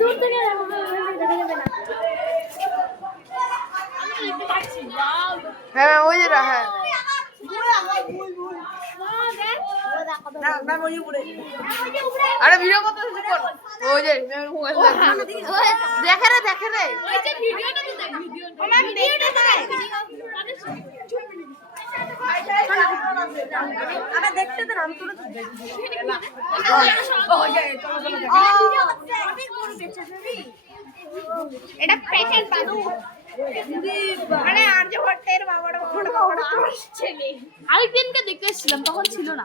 দূর থেকে দেখা যাবে না। হ্যাঁ ওই যে হ্যাঁ আরে ভিডিও করতে ওই যে দেখে রে দেখে রে দেখতে তো নাম তুলে এটা পেশেন্ট বাবু মানে আর্যভট্টের বাবাটা ছেলে আরেকদিনকে দেখতে এসেছিলাম তখন ছিল না।